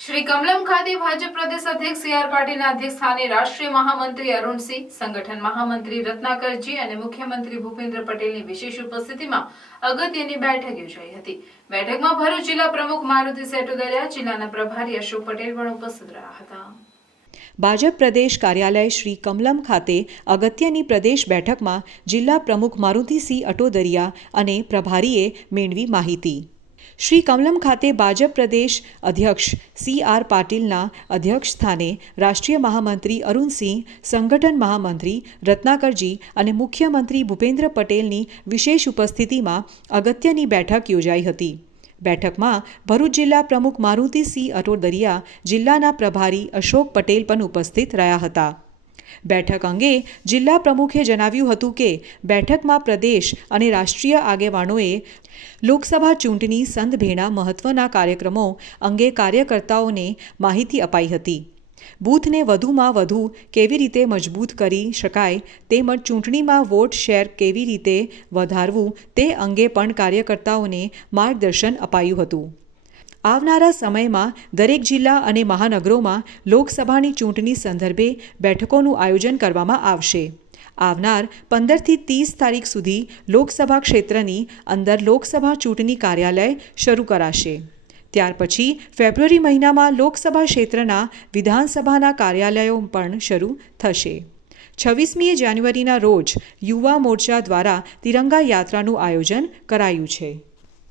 श्री कमलम खाते भाजप प्रदेश अध्यक्ष CR पाटीलના અધ્યક્ષસ્થાને રાષ્ટ્રીય મહામંત્રી અરુણ સિંહ, સંગઠન મહામંત્રી રત્નાકરજી અને મુખ્યમંત્રી ભૂપેન્દ્ર પટેલની વિશેષ ઉપસ્થિતિમાં અગત્યની બેઠક યોજાઈ હતી। બેઠકમાં ભરૂચ જિલ્લા પ્રમુખ મારુતિ સેટુદરિયા, જિલ્લાના પ્રભારી અશોક પટેલ પણ ઉપસ્થિત રહ્યા હતા। ભાજપ પ્રદેશ કાર્યાલય શ્રી કમલમ ખાતે અગત્યની પ્રદેશ બેઠકમાં જિલ્લા પ્રમુખ મારુતિસિંહ અટોદરિયા અને પ્રભારીએ મેળવી માહિતી। શ્રી કમલમ ખાતે ભાજપ પ્રદેશ અધ્યક્ષ CR પાટીલના અધ્યક્ષસ્થાને રાષ્ટ્રીય મહામંત્રી અરુણ સિંહ, સંગઠન મહામંત્રી રત્નાકરજી અને મુખ્યમંત્રી ભૂપેન્દ્ર પટેલની વિશેષ ઉપસ્થિતિમાં અગત્યની બેઠક યોજાઈ હતી। બેઠકમાં ભરૂચ જિલ્લા પ્રમુખ મારુતિસિંહ અટોદરિયા, જિલ્લાના પ્રભારી અશોક પટેલ પણ ઉપસ્થિત રહ્યા હતા। બેઠક અંગે જિલ્લા પ્રમુખે જણાવ્યું હતું કે બેઠકમાં પ્રદેશ અને રાષ્ટ્રીય આગેવાનોએ લોકસભા ચૂંટણી સંદભેણા મહત્વના કાર્યક્રમો અંગે કાર્યકર્તાઓને માહિતી અપાઈ હતી। બૂથને વધુમાં વધુ કેવી રીતે મજબૂત કરી શકાય તેમજ ચૂંટણીમાં વોટ શેર કેવી રીતે વધારવું તે અંગે પણ કાર્યકર્તાઓને માર્ગદર્શન અપાયું હતું। આવનારા સમયમાં દરેક જિલ્લા અને મહાનગરોમાં લોકસભાની ચૂંટણી સંદર્ભે બેઠકોનું આયોજન કરવામાં આવશે। આવનાર 15થી 30 તારીખ સુધી લોકસભા ક્ષેત્રની અંદર લોકસભા ચૂંટણી કાર્યાલય શરૂ કરાશે। ત્યાર પછી ફેબ્રુઆરી મહિનામાં લોકસભા ક્ષેત્રના વિધાનસભાના કાર્યાલયો પણ શરૂ થશે। 26મી જાન્યુઆરીના રોજ યુવા મોરચા દ્વારા તિરંગા યાત્રાનું આયોજન કરાયું છે।